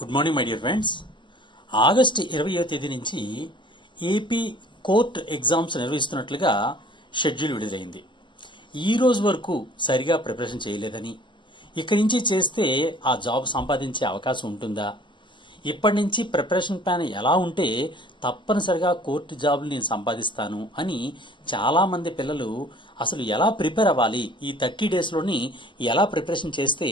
Good morning my dear friends. August 20వ తేదీ నుంచి ఏపీ కోర్ట్ ఎగ్జామ్స్ నిర్వహిస్తున్నట్లుగా షెడ్యూల్ విడుదలైంది. ఈ రోజు వరకు సరిగా ప్రిపరేషన్ చేయలేదని, ఇక్కడి నుంచి చేస్తే ఆ జాబ్ సంపాదించే అవకాశం ఉంటుందా, ఇప్పటి నుంచి ప్రిపరేషన్ ప్లాన్ ఎలా ఉంటే తప్పనిసరిగా కోర్టు జాబులు నేను సంపాదిస్తాను అని చాలామంది పిల్లలు అసలు ఎలా ప్రిపేర్ అవ్వాలి, ఈ 30 డేస్లోని ఎలా ప్రిపరేషన్ చేస్తే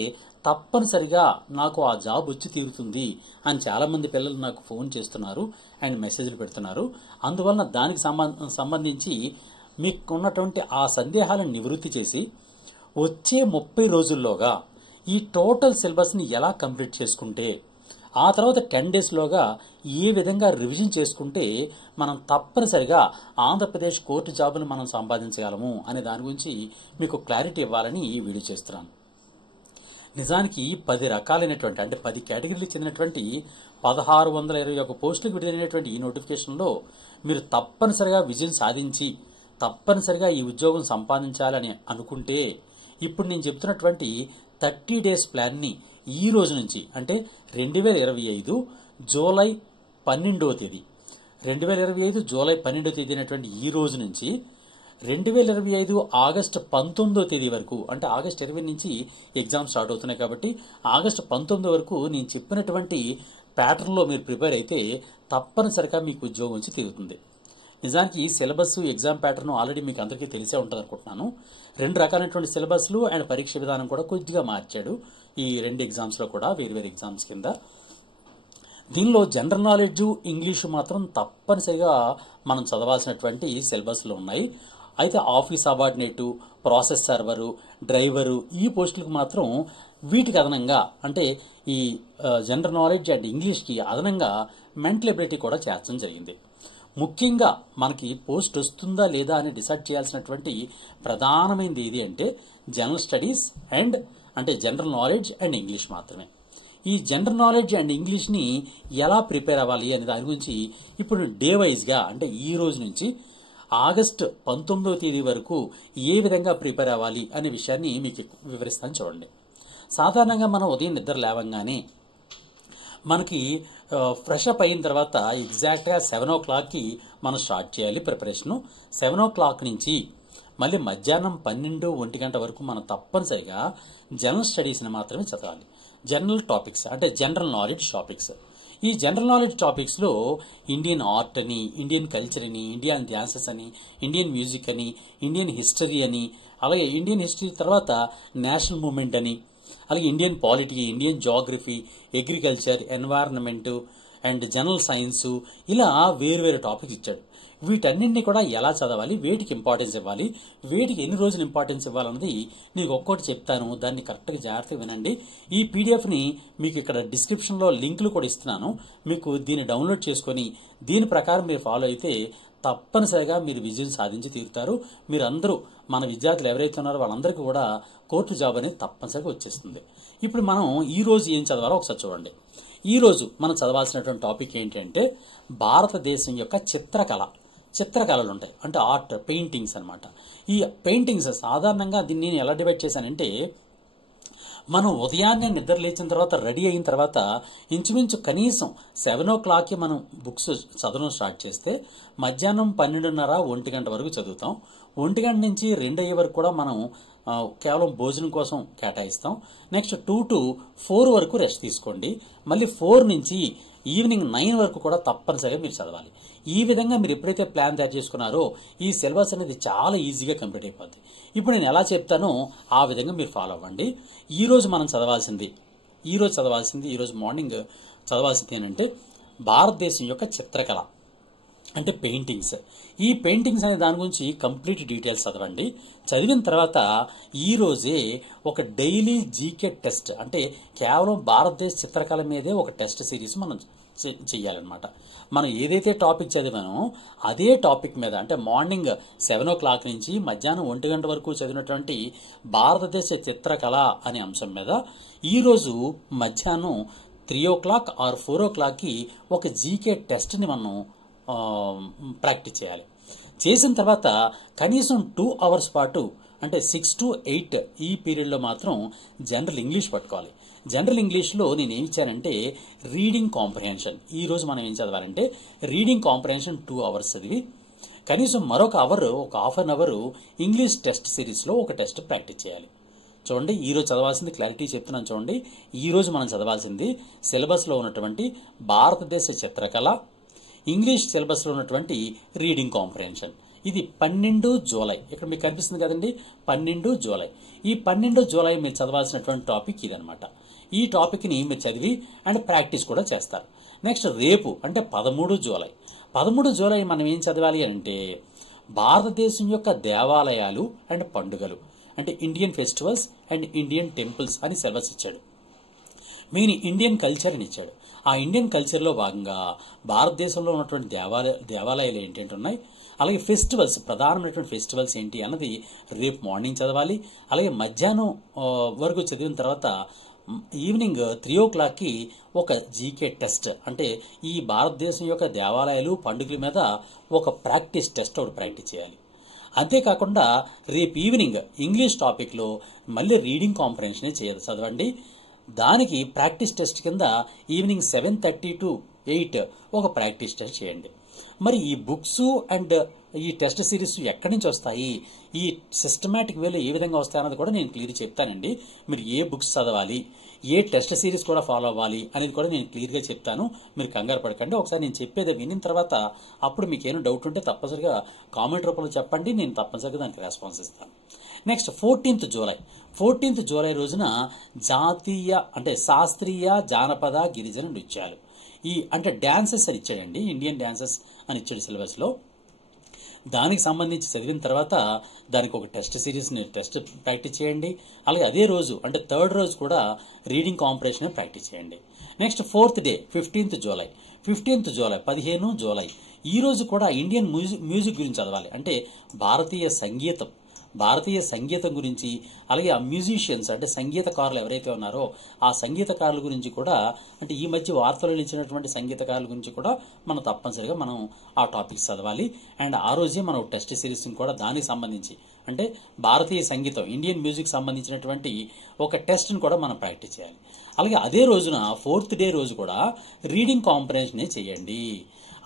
తప్పనిసరిగా నాకు ఆ జాబ్ వచ్చి తీరుతుంది అని చాలామంది పిల్లలు నాకు ఫోన్ చేస్తున్నారు అండ్ మెసేజ్లు పెడుతున్నారు. అందువలన దానికి సంబంధించి మీకు ఉన్నటువంటి ఆ సందేహాలను నివృత్తి చేసి వచ్చే 30 రోజుల్లోగా ఈ టోటల్ సిలబస్ని ఎలా కంప్లీట్ చేసుకుంటే, ఆ తర్వాత 10 డేస్లోగా ఏ విధంగా రివిజన్ చేసుకుంటే మనం తప్పనిసరిగా ఆంధ్రప్రదేశ్ కోర్టు జాబును మనం సంపాదించగలము అనే దాని గురించి మీకు క్లారిటీ ఇవ్వాలని ఈ వీడియో చేస్తున్నాను. నిజానికి 10 రకాలైనటువంటి అంటే 10 కేటగిరీలకు చెందినటువంటి 1621 పోస్టులకు విడుదలైనటువంటి ఈ నోటిఫికేషన్లో మీరు తప్పనిసరిగా విజయం సాధించి తప్పనిసరిగా ఈ ఉద్యోగం సంపాదించాలని అనుకుంటే ఇప్పుడు నేను చెప్తున్నటువంటి 30 డేస్ ప్లాన్ని ఈ రోజు నుంచి అంటే 2025 జూలై 12వ తేదీ 2025 జూలై 12వ తేదీ అయినటువంటి ఈ రోజు నుంచి 2025 ఆగస్టు 19వ తేదీ వరకు, అంటే ఆగస్టు 20 నుంచి ఎగ్జామ్ స్టార్ట్ అవుతున్నాయి కాబట్టి ఆగస్టు 19 వరకు నేను చెప్పినటువంటి ప్యాటర్న్లో మీరు ప్రిపేర్ అయితే తప్పనిసరిగా మీకు ఉద్యోగం వచ్చి తీరుతుంది. నిజానికి సిలబస్ ఎగ్జామ్ ప్యాటర్న్ ఆల్రెడీ మీకు అందరికీ తెలిసే ఉంటుంది అనుకుంటున్నాను. 2 రకాలైనటువంటి సిలబస్లు అండ్ పరీక్ష విధానం కూడా కొద్దిగా మార్చాడు ఈ 2 ఎగ్జామ్స్లో కూడా, వేరు ఎగ్జామ్స్ కింద. దీనిలో జనరల్ నాలెడ్జ్, ఇంగ్లీషు మాత్రం తప్పనిసరిగా మనం చదవాల్సినటువంటి సిలబస్లు ఉన్నాయి. అయితే office subordinate, process server, driver ఈ పోస్టులకు మాత్రం వీటికి అదనంగా అంటే ఈ జనరల్ నాలెడ్జ్ అండ్ ఇంగ్లీష్కి అదనంగా మెంటల్ ఎబిలిటీ కూడా చేర్చడం జరిగింది. ముఖ్యంగా మనకి పోస్ట్ వస్తుందా లేదా అని డిసైడ్ చేయాల్సినటువంటి ప్రధానమైనది ఏది అంటే జనరల్ స్టడీస్ అండ్ అంటే జనరల్ నాలెడ్జ్ అండ్ ఇంగ్లీష్ మాత్రమే. ఈ జనరల్ నాలెడ్జ్ అండ్ ఇంగ్లీష్ని ఎలా ప్రిపేర్ అవ్వాలి అనే దాని గురించి ఇప్పుడు డే వైజ్గా అంటే ఈ రోజు నుంచి ఆగస్టు 19వ తేదీ వరకు ఏ విధంగా ప్రిపేర్ అవ్వాలి అనే విషయాన్ని మీకు వివరిస్తాను చూడండి. సాధారణంగా మనం ఉదయం నిద్ర లేవంగానే మనకి ఫ్రెష్ అప్ అయిన తర్వాత ఎగ్జాక్ట్గా 7 o'clockకి మనం స్టార్ట్ చేయాలి ప్రిపరేషను. 7 o'clock నుంచి మళ్ళీ మధ్యాహ్నం 12-1 గంట వరకు మనం తప్పనిసరిగా జనరల్ స్టడీస్ని మాత్రమే చదవాలి. జనరల్ టాపిక్స్ అంటే జనరల్ నాలెడ్జ్ టాపిక్స్. ఈ జనరల్ నాలెడ్జ్ టాపిక్స్లో ఇండియన్ ఆర్ట్ అని, ఇండియన్ కల్చర్ అని, ఇండియన్ డాన్సెస్ అని, ఇండియన్ మ్యూజిక్ అని, ఇండియన్ హిస్టరీ అని, అలాగే ఇండియన్ హిస్టరీ తర్వాత నేషనల్ మూవ్మెంట్ అని, అలాగే Indian polity, Indian geography, agriculture, environment and general science, ఇలా వేరు టాపిక్స్ ఇచ్చాడు. వీటన్నింటినీ కూడా ఎలా చదవాలి, వేటికి ఇంపార్టెన్స్ ఇవ్వాలి, వేటికి ఎన్ని రోజులు ఇంపార్టెన్స్ ఇవ్వాలన్నది నేను ఒక్కొక్కటి చెప్తాను. దాన్ని కరెక్ట్గా జాగ్రత్తగా వినండి. ఈ పీడిఎఫ్ని మీకు ఇక్కడ డిస్క్రిప్షన్లో లింకులు కూడా ఇస్తున్నాను. మీకు దీన్ని డౌన్లోడ్ చేసుకొని దీని ప్రకారం మీరు ఫాలో అయితే తప్పనిసరిగా మీరు విజయం సాధించి తీరుతారు. మీరందరూ మన విద్యార్థులు ఎవరైతే ఉన్నారో వాళ్ళందరికీ కూడా కోర్టు జాబ్ అనేది తప్పనిసరిగా వచ్చేస్తుంది. ఇప్పుడు మనం ఈ రోజు ఏం చదవాలో ఒకసారి చూడండి. ఈ రోజు మనం చదవాల్సినటువంటి టాపిక్ ఏంటంటే భారతదేశం యొక్క చిత్రకళలు ఉంటాయి అంటే ఆర్ట్, పెయింటింగ్స్ అనమాట. ఈ పెయింటింగ్స్ సాధారణంగా దీన్ని నేను ఎలా డివైడ్ చేశానంటే మనం ఉదయాన్నే నిద్ర లేచిన తర్వాత రెడీ అయిన తర్వాత ఇంచుమించు కనీసం 7 o'clockకి మనం బుక్స్ చదవడం స్టార్ట్ చేస్తే మధ్యాహ్నం 12:30-1 గంట వరకు చదువుతాం. 1 గంట నుంచి 2 అయ్యే వరకు కూడా మనం కేవలం భోజనం కోసం కేటాయిస్తాం. నెక్స్ట్ 2 to 4 వరకు రెస్ట్ తీసుకోండి. మళ్ళీ 4 నుంచి ఈవినింగ్ 9 వరకు కూడా తప్పనిసరిగా మీరు చదవాలి. ఈ విధంగా మీరు ఎప్పుడైతే ప్లాన్ తయారు చేసుకున్నారో ఈ సిలబస్ అనేది చాలా ఈజీగా కంప్లీట్ అయిపోద్ది. ఇప్పుడు నేను ఎలా చెప్తానో ఆ విధంగా మీరు ఫాలో అవ్వండి. ఈ రోజు మనం చదవాల్సింది ఈ రోజు మార్నింగ్ చదవాల్సింది ఏంటంటే భారతదేశం యొక్క చిత్రకళ అంటే పెయింటింగ్స్. ఈ పెయింటింగ్స్ అనే దాని గురించి కంప్లీట్ డీటెయిల్స్ చదవండి. చదివిన తర్వాత ఈ రోజే ఒక డైలీ జీకే టెస్ట్ అంటే కేవలం భారతదేశ చిత్రకళ మీదే ఒక టెస్ట్ సిరీస్ మనం చెయ్యాలన్నమాట. మనం ఏదైతే టాపిక్ చదివానో అదే టాపిక్ మీద అంటే మార్నింగ్ 7 o'clock నుంచి మధ్యాహ్నం 1 గంట వరకు చదివినటువంటి భారతదేశ చిత్రకళ అనే అంశం మీద ఈరోజు మధ్యాహ్నం 3 o'clock or 4 o'clockకి ఒక జీకే టెస్ట్ని మనం ప్రాక్టీస్ చేయాలి. చేసిన తర్వాత కనీసం 2 hours పాటు అంటే 6 to 8 ఈ పీరియడ్లో మాత్రం జనరల్ ఇంగ్లీష్ పట్టుకోవాలి. జనరల్ ఇంగ్లీష్లో నేను ఏమి ఇచ్చానంటే రీడింగ్ కాంప్రహెన్షన్. ఈ రోజు మనం ఏం చదవాలంటే రీడింగ్ కాంప్రహెన్షన్ 2 hours చదివి కనీసం మరొక అవర్, ఒక half an hour English test సిరీస్లో ఒక టెస్ట్ ప్రాక్టీస్ చేయాలి. చూడండి, ఈరోజు చదవాల్సింది క్లారిటీ చెప్తున్నాను. చూడండి, ఈరోజు మనం చదవాల్సింది సిలబస్లో ఉన్నటువంటి భారతదేశ చిత్రకళ, ఇంగ్లీష్ సిలబస్లో ఉన్నటువంటి రీడింగ్ కాంప్రహెన్షన్. ఇది 12 జూలై. ఇక్కడ మీకు కనిపిస్తుంది కదండి, 12 జూలై. ఈ 12 జూలై మీరు చదవాల్సినటువంటి టాపిక్ ఇదనమాట. ఈ టాపిక్ని మీరు చదివి అండ్ ప్రాక్టీస్ కూడా చేస్తారు. నెక్స్ట్ రేపు అంటే 13 జూలై. 13 జూలై మనం ఏం చదవాలి అంటే భారతదేశం యొక్క దేవాలయాలు అండ్ పండుగలు, అంటే Indian festivals and Indian temples అని సిలబస్ ఇచ్చాడు. మెయిన్ ఇండియన్ కల్చర్ అని ఇచ్చాడు. ఆ ఇండియన్ కల్చర్లో భాగంగా భారతదేశంలో ఉన్నటువంటి దేవాలయాలు ఏంటంటే ఉన్నాయి, అలాగే ఫెస్టివల్స్, ప్రధానమైనటువంటి ఫెస్టివల్స్ ఏంటి అన్నది రేపు మార్నింగ్ చదవాలి. అలాగే మధ్యాహ్నం వరకు చదివిన తర్వాత ఈవినింగ్ 3 o'clockకి ఒక జీకే టెస్ట్, అంటే ఈ భారతదేశం యొక్క దేవాలయాలు పండుగల మీద ఒక ప్రాక్టీస్ టెస్ట్ ఒకటి ప్రాక్టీస్ చేయాలి. అంతేకాకుండా రేపు ఈవినింగ్ ఇంగ్లీష్ టాపిక్లో మళ్ళీ రీడింగ్ కాంప్రహెన్షన్ చదవండి. దానికి ప్రాక్టీస్ టెస్ట్ కింద ఈవినింగ్ 7:30 to 8 ఒక ప్రాక్టీస్ టెస్ట్ చేయండి. మరి ఈ బుక్స్ అండ్ ఈ టెస్ట్ సిరీస్ ఎక్కడి నుంచి వస్తాయి, ఈ సిస్టమేటిక్ వేలో ఏ విధంగా వస్తాయన్నది కూడా నేను క్లియర్ చెప్తానండి. మీరు ఏ బుక్స్ చదవాలి, ఏ టెస్ట్ సిరీస్ కూడా ఫాలో అవ్వాలి అనేది కూడా నేను క్లియర్గా చెప్తాను. మీరు కంగారు పడకండి. ఒకసారి నేను చెప్పేది వినిన తర్వాత అప్పుడు మీకు ఏమైనా డౌట్ ఉంటే తప్పనిసరిగా కామెంట్ రూపంలో చెప్పండి, నేను తప్పనిసరిగా దానికి రెస్పాన్స్ ఇస్తాను. Next 14th July. 14th July రోజున జాతీయ అంటే శాస్త్రీయ జానపద గిరిజన నృత్యాలు, ఈ అంటే డాన్సెస్ అని ఇచ్చాడండి, ఇండియన్ డాన్సెస్ అని ఇచ్చాడు సిలబస్లో. దానికి సంబంధించి చదివిన తర్వాత దానికి ఒక టెస్ట్ సిరీస్ టెస్ట్ ప్రాక్టీస్ చేయండి. అలాగే అదే రోజు అంటే 3rd రోజు కూడా రీడింగ్ కాంప్రహెన్షన్ ప్రాక్టీస్ చేయండి. Next 4th day 15th July. 15th July 15 July ఈ రోజు కూడా ఇండియన్ మ్యూజిక్ గురించి చదవాలి. అంటే భారతీయ సంగీతం గురించి, అలాగే ఆ మ్యూజిషియన్స్ అంటే సంగీతకారులు ఎవరైతే ఉన్నారో ఆ సంగీతకారుల గురించి కూడా, అంటే ఈ మధ్య వార్తలు ఇచ్చినటువంటి సంగీతకారుల గురించి కూడా మనం తప్పనిసరిగా ఆ టాపిక్స్ చదవాలి. అండ్ ఆ రోజే మనం టెస్ట్ సిరీస్ కూడా దానికి సంబంధించి అంటే భారతీయ సంగీతం, ఇండియన్ మ్యూజిక్ సంబంధించినటువంటి ఒక టెస్ట్ని కూడా మనం ప్రాక్టీస్ చేయాలి. అలాగే అదే రోజున 4th డే రోజు కూడా రీడింగ్ కాంప్రహెన్షన్ చేయండి.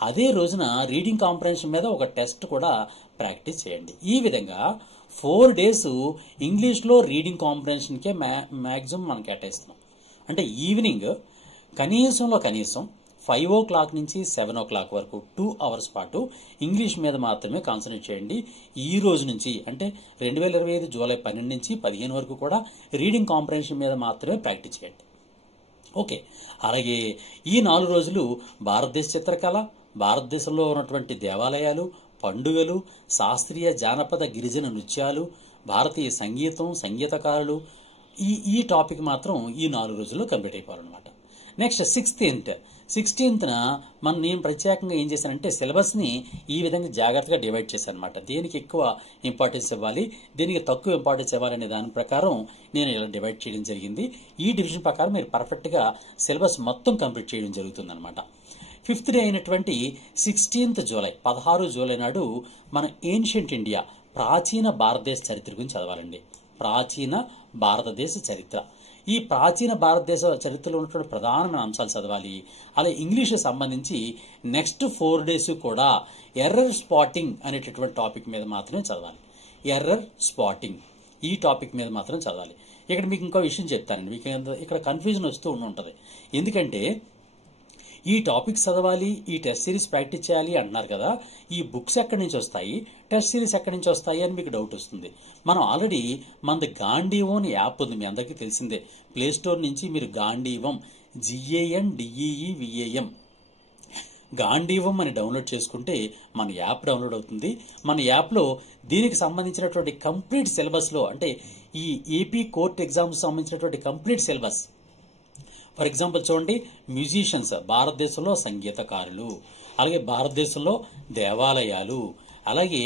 అదే రోజున రీడింగ్ కాంప్రహెన్షన్ మీద ఒక టెస్ట్ కూడా ప్రాక్టీస్ చేయండి. ఈ విధంగా 4 days ఇంగ్లీష్లో రీడింగ్ కాంప్రహెన్షన్కే మ్యాక్సిమం మనం కేటాయిస్తున్నాం. అంటే ఈవినింగ్ కనీసం 5 o'clock నుంచి 7 o'clock వరకు 2 hours పాటు ఇంగ్లీష్ మీద మాత్రమే కాన్సన్ట్రేట్ చేయండి. ఈ రోజు నుంచి అంటే 2025 జూలై 12 నుంచి 15 వరకు కూడా రీడింగ్ కాంప్రహెన్షన్ మీద మాత్రమే ప్రాక్టీస్ చేయండి. ఓకే, అలాగే ఈ 4 రోజులు భారతదేశ చిత్రకళ, భారతదేశంలో ఉన్నటువంటి దేవాలయాలు, పండుగలు, శాస్త్రీయ జానపద గిరిజన నృత్యాలు, భారతీయ సంగీతం, సంగీతకారులు, ఈ టాపిక్ మాత్రం ఈ 4 రోజుల్లో కంప్లీట్ అయిపోవాలన్నమాట. నెక్స్ట్ 16th నేను ప్రత్యేకంగా ఏం చేశానంటే సిలబస్ని ఈ విధంగా జాగ్రత్తగా డివైడ్ చేశాను అనమాట. దేనికి ఎక్కువ ఇంపార్టెన్స్ ఇవ్వాలి, దేనికి తక్కువ ఇంపార్టెన్స్ ఇవ్వాలనే దాని ప్రకారం నేను ఇలా డివైడ్ చేయడం జరిగింది. ఈ డివిజన్ ప్రకారం మీరు పర్ఫెక్ట్గా సిలబస్ మొత్తం కంప్లీట్ చేయడం జరుగుతుంది అనమాట. 5th డే అయినటువంటి 16th జూలై 16 జూలై నాడు మన ఏన్షియంట్ ఇండియా, ప్రాచీన భారతదేశ చరిత్ర గురించి చదవాలండి. ప్రాచీన భారతదేశ చరిత్ర, ఈ ప్రాచీన భారతదేశ చరిత్రలో ఉన్నటువంటి ప్రధానమైన అంశాలు చదవాలి. అలాగే ఇంగ్లీష్కి సంబంధించి నెక్స్ట్ 4 days కూడా ఎర్రర్ స్పాటింగ్ అనేటటువంటి టాపిక్ మీద మాత్రమే చదవాలి. ఎర్రర్ స్పాటింగ్ ఈ టాపిక్ మీద మాత్రం చదవాలి. ఇక్కడ మీకు ఇంకో విషయం చెప్తానండి, మీకు ఇక్కడ కన్ఫ్యూజన్ వస్తూ ఉంటుంది. ఎందుకంటే ఈ టాపిక్స్ చదవాలి, ఈ టెస్ట్ సిరీస్ ప్రాక్టీస్ చేయాలి అంటున్నారు కదా, ఈ బుక్స్ ఎక్కడి నుంచి వస్తాయి, టెస్ట్ సిరీస్ ఎక్కడి నుంచి వస్తాయి అని మీకు డౌట్ వస్తుంది. మనం ఆల్రెడీ మనది గాంధీవం అని యాప్ ఉంది, మీ అందరికీ తెలిసిందే. ప్లే స్టోర్ నుంచి మీరు గాంధీవం GANDEEVAM గాంధీవం అని డౌన్లోడ్ చేసుకుంటే మన యాప్ డౌన్లోడ్ అవుతుంది. మన యాప్లో దీనికి సంబంధించినటువంటి కంప్లీట్ సిలబస్లో, అంటే ఈ ఏపీ కోర్ట్ ఎగ్జామ్స్ సంబంధించినటువంటి కంప్లీట్ సిలబస్, ఫర్ ఎగ్జాంపుల్ చూడండి, మ్యూజిషియన్స్ భారతదేశంలో సంగీతకారులు, అలాగే భారతదేశంలో దేవాలయాలు, అలాగే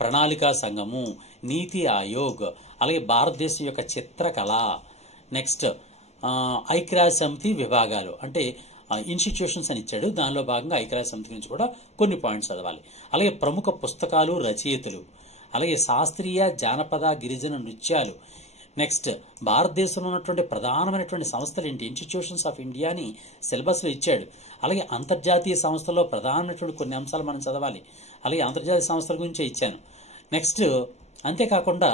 ప్రణాళికా సంఘము, నీతి ఆయోగ్, అలాగే భారతదేశం యొక్క చిత్రకళ, నెక్స్ట్ ఐక్యరాజ్య సమితి విభాగాలు అంటే ఇన్స్టిట్యూషన్స్ అని ఇచ్చాడు. దానిలో భాగంగా ఐక్యరాజ్య సమితి గురించి కూడా కొన్ని పాయింట్స్ చదవాలి. అలాగే ప్రముఖ పుస్తకాలు, రచయితలు, అలాగే శాస్త్రీయ జానపద గిరిజన నృత్యాలు, నెక్స్ట్ భారతదేశంలో ఉన్నటువంటి ప్రధానమైనటువంటి సంస్థలు ఏంటి, ఇన్స్టిట్యూషన్స్ ఆఫ్ ఇండియా అని సిలబస్లో ఇచ్చాడు. అలాగే అంతర్జాతీయ సంస్థల్లో ప్రధానమైనటువంటి కొన్ని అంశాలు మనం చదవాలి. అలాగే అంతర్జాతీయ సంస్థల గురించే ఇచ్చాను. నెక్స్ట్ అంతేకాకుండా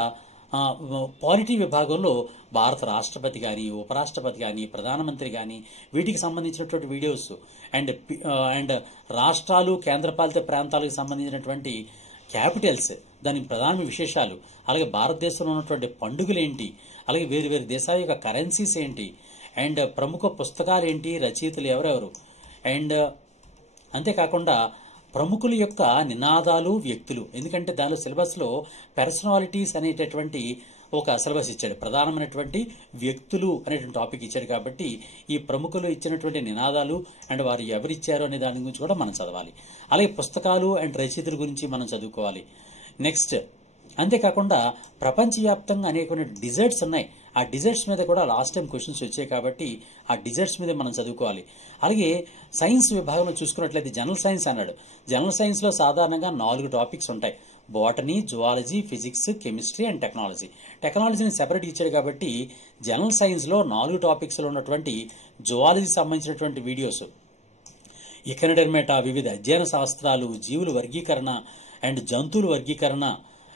పాలిటీ విభాగంలో భారత రాష్ట్రపతి కానీ, ఉపరాష్ట్రపతి కానీ, ప్రధానమంత్రి కానీ వీటికి సంబంధించినటువంటి వీడియోస్ అండ్ రాష్ట్రాలు, కేంద్రపాలిత ప్రాంతాలకు సంబంధించినటువంటి క్యాపిటల్స్, దాని ప్రధాన విశేషాలు, అలాగే భారతదేశంలో ఉన్నటువంటి పండుగలు ఏంటి, అలాగే వేరు వేరు దేశాల యొక్క కరెన్సీస్ ఏంటి, అండ్ ప్రముఖ పుస్తకాలు ఏంటి, రచయితలు ఎవరెవరు, అండ్ అంతేకాకుండా ప్రముఖుల యొక్క నినాదాలు, వ్యక్తులు. ఎందుకంటే దానిలో సిలబస్లో పర్సనాలిటీస్ అనేటటువంటి ఒక సిలబస్ ఇచ్చాడు. ప్రధానమైనటువంటి వ్యక్తులు అనేటువంటి టాపిక్ ఇచ్చాడు కాబట్టి ఈ ప్రముఖులు ఇచ్చినటువంటి నినాదాలు అండ్ వారు ఎవరిచ్చారు అనే దాని గురించి కూడా మనం చదవాలి. అలాగే పుస్తకాలు అండ్ రచయితల గురించి మనం చదువుకోవాలి. నెక్స్ట్ అంతేకాకుండా ప్రపంచవ్యాప్తంగా అనేక డిజర్ట్స్ ఉన్నాయి. ఆ డిజర్ట్స్ మీద కూడా లాస్ట్ టైం క్వశ్చన్స్ వచ్చాయి కాబట్టి ఆ డిజర్ట్స్ మీద మనం చదువుకోవాలి. అలాగే సైన్స్ విభాగంలో చూసుకున్నట్లయితే జనరల్ సైన్స్ అన్నాడు. జనరల్ సైన్స్లో సాధారణంగా 4 టాపిక్స్ ఉంటాయి: botany, zoology, physics, chemistry and technology. టెక్నాలజీని సెపరేట్ ఇచ్చాడు కాబట్టి జనరల్ సైన్స్లో 4 టాపిక్స్లో ఉన్నటువంటి జువాలజీకి సంబంధించినటువంటి వీడియోస్, ఎకనడర్మేటా, వివిధ అధ్యయన శాస్త్రాలు, జీవుల వర్గీకరణ అండ్ జంతువుల వర్గీకరణ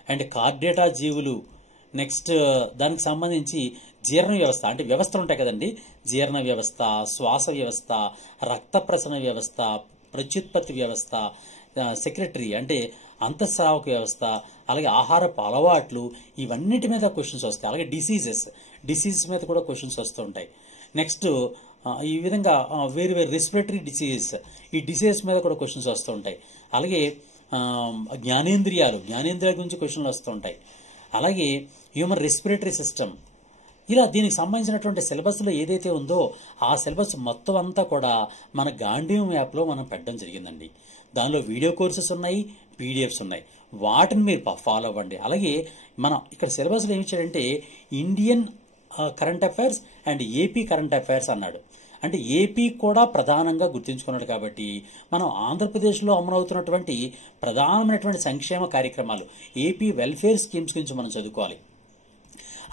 అండ్ కార్డేటా జీవులు. నెక్స్ట్ దానికి సంబంధించి జీర్ణ వ్యవస్థ, అంటే వ్యవస్థలు ఉంటాయి కదండి, జీర్ణ వ్యవస్థ, శ్వాస వ్యవస్థ, రక్త ప్రసరణ వ్యవస్థ, ప్రత్యుత్పత్తి వ్యవస్థ, సెక్రటరీ అంటే అంతఃస్రావక వ్యవస్థ, అలాగే ఆహారపు అలవాట్లు, ఇవన్నిటి మీద క్వశ్చన్స్ వస్తాయి. అలాగే డిసీజెస్ మీద కూడా క్వశ్చన్స్ వస్తూ ఉంటాయి. నెక్స్ట్ ఈ విధంగా వేరు వేరు రెస్పిరేటరీ డిసీజెస్, ఈ డిసీజెస్ మీద కూడా క్వశ్చన్స్ వస్తూ ఉంటాయి. అలాగే జ్ఞానేంద్రియాల గురించి క్వశ్చన్లు వస్తూ ఉంటాయి. అలాగే హ్యూమన్ రెస్పిరేటరీ సిస్టమ్. ఇలా దీనికి సంబంధించినటువంటి సిలబస్లో ఏదైతే ఉందో ఆ సిలబస్ మొత్తం అంతా కూడా మన గాంధీవం యాప్లో మనం పెట్టడం జరిగిందండి. దానిలో వీడియో కోర్సెస్ ఉన్నాయి, పీడిఎఫ్స్ ఉన్నాయి. వాటిని మీరు ఫాలో అవ్వండి. అలాగే మనం ఇక్కడ సిలబస్లో ఏమి ఇచ్చాడంటే Indian current affairs and AP current affairs అన్నాడు. అంటే ఏపీ కూడా ప్రధానంగా గుర్తుంచుకున్నాడు కాబట్టి మనం ఆంధ్రప్రదేశ్లో అమలవుతున్నటువంటి ప్రధానమైనటువంటి సంక్షేమ కార్యక్రమాలు, ఏపీ వెల్ఫేర్ స్కీమ్స్ గురించి మనం చదువుకోవాలి.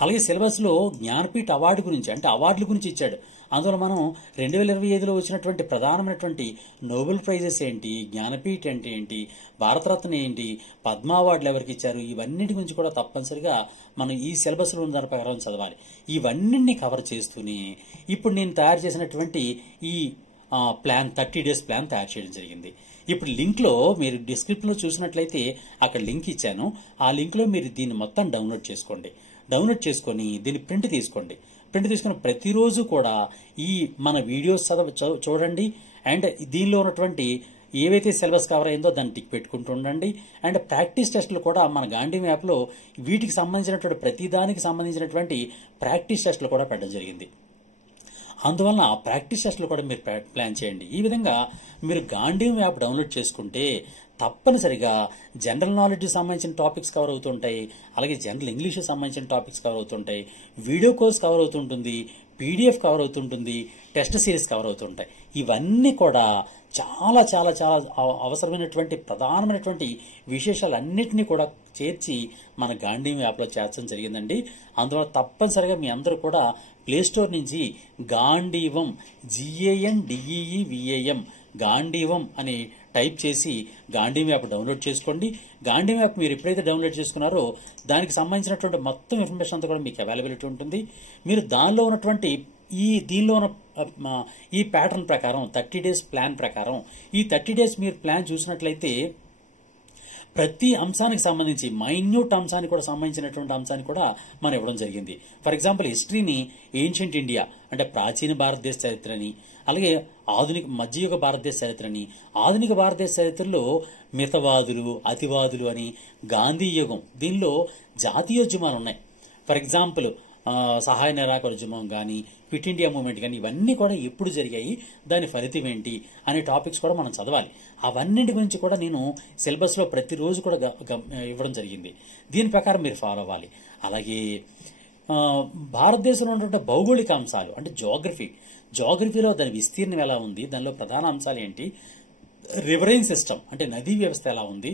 అలాగే సిలబస్లో జ్ఞానపీఠ అవార్డు గురించి, అంటే అవార్డుల గురించి ఇచ్చాడు. అందులో మనం 2025లో వచ్చినటువంటి ప్రధానమైనటువంటి నోబెల్ ప్రైజెస్ ఏంటి, జ్ఞానపీఠ అంటే ఏంటి, భారతరత్న ఏంటి, పద్మ అవార్డులు ఎవరికి ఇచ్చారు, ఇవన్నిటి గురించి కూడా తప్పనిసరిగా మనం ఈ సిలబస్లో ఉన్న దాని ప్రకారం చదవాలి. ఇవన్నింటినీ కవర్ చేస్తూనే ఇప్పుడు నేను తయారు చేసినటువంటి ఈ ప్లాన్ 30 days ప్లాన్ తయారు చేయడం జరిగింది. ఇప్పుడు లింక్లో మీరు డిస్క్రిప్షన్లో చూసినట్లయితే అక్కడ లింక్ ఇచ్చాను. ఆ లింక్లో మీరు దీన్ని మొత్తం డౌన్లోడ్ చేసుకోండి. డౌన్లోడ్ చేసుకొని దీన్ని ప్రింట్ తీసుకోండి. ప్రింట్ తీసుకుని ప్రతిరోజు కూడా ఈ మన వీడియోస్ చూడండి. అండ్ దీనిలో ఉన్నటువంటి ఏవైతే సిలబస్ కవర్ అయిందో దాన్ని టిక్ పెట్టుకుంటూ ఉండండి. అండ్ ప్రాక్టీస్ టెస్టులు కూడా మన గాంధీ యాప్లో వీటికి సంబంధించినటువంటి ప్రతిదానికి సంబంధించినటువంటి ప్రాక్టీస్ టెస్టులు కూడా పెట్టడం జరిగింది. అందువలన ఆ ప్రాక్టీస్ టెస్టులు కూడా మీరు ప్లాన్ చేయండి. ఈ విధంగా మీరు గాంధీ యాప్ డౌన్లోడ్ చేసుకుంటే తప్పనిసరిగా జనరల్ నాలెడ్జ్కి సంబంధించిన టాపిక్స్ కవర్ అవుతుంటాయి. అలాగే జనరల్ ఇంగ్లీష్కి సంబంధించిన టాపిక్స్ కవర్ అవుతుంటాయి, వీడియో కోర్స్ కవర్ అవుతుంటుంది, పీడిఎఫ్ కవర్ అవుతుంటుంది, టెస్ట్ సిరీస్ కవర్ అవుతుంటాయి. ఇవన్నీ కూడా చాలా చాలా చాలా అవసరమైనటువంటి ప్రధానమైనటువంటి విశేషాలన్నింటినీ కూడా చేర్చి మన గాంధీ యాప్లో చేర్చడం జరిగిందండి. అందువల్ల తప్పనిసరిగా మీ అందరూ కూడా ప్లేస్టోర్ నుంచి గాంధీవం GANDEEVAM గాంధీవం అని టైప్ చేసి గాంధీ యాప్ డౌన్లోడ్ చేసుకోండి. గాంధీ యాప్ మీరు ఎప్పుడైతే డౌన్లోడ్ చేసుకున్నారో దానికి సంబంధించినటువంటి మొత్తం ఇన్ఫర్మేషన్ అంతా కూడా మీకు అవైలబిలిటీ ఉంటుంది. మీరు దానిలో ఉన్నటువంటి దీనిలో ఉన్న ఈ ప్యాటర్న్ ప్రకారం 30 days ప్లాన్ ప్రకారం ఈ 30 days మీరు ప్లాన్ చూసినట్లయితే ప్రతి అంశానికి సంబంధించి మైన్యూట్ అంశానికి కూడా సంబంధించినటువంటి అంశాన్ని కూడా మనం ఇవ్వడం జరిగింది. ఫర్ ఎగ్జాంపుల్ హిస్టరీని ఏన్షియంట్ ఇండియా అంటే ప్రాచీన భారతదేశ చరిత్రని, అలాగే ఆధునిక మధ్యయుగ భారతదేశ చరిత్రని, ఆధునిక భారతదేశ చరిత్రలో మితవాదులు, అతివాదులు అని, గాంధీ యుగం, దీనిలో జాతీయోద్యమాలు ఉన్నాయి. ఫర్ ఎగ్జాంపుల్ సహాయ నిరాకరణ ఉద్యమం కానీ, క్విట్ ఇండియా మూవ్మెంట్ కానీ, ఇవన్నీ కూడా ఎప్పుడు జరిగాయి, దాని ఫలితం ఏంటి అనే టాపిక్స్ కూడా మనం చదవాలి. అవన్నింటి గురించి కూడా నేను సిలబస్లో ప్రతిరోజు కూడా ఇవ్వడం జరిగింది. దీని ప్రకారం మీరు ఫాలో అవ్వాలి. అలాగే భారతదేశంలో ఉన్నటువంటి భౌగోళిక అంశాలు అంటే జోగ్రఫీలో దాని విస్తీర్ణం ఎలా ఉంది, దానిలో ప్రధాన అంశాలు ఏంటి, రివరైన్ సిస్టమ్ అంటే నదీ వ్యవస్థ ఎలా ఉంది,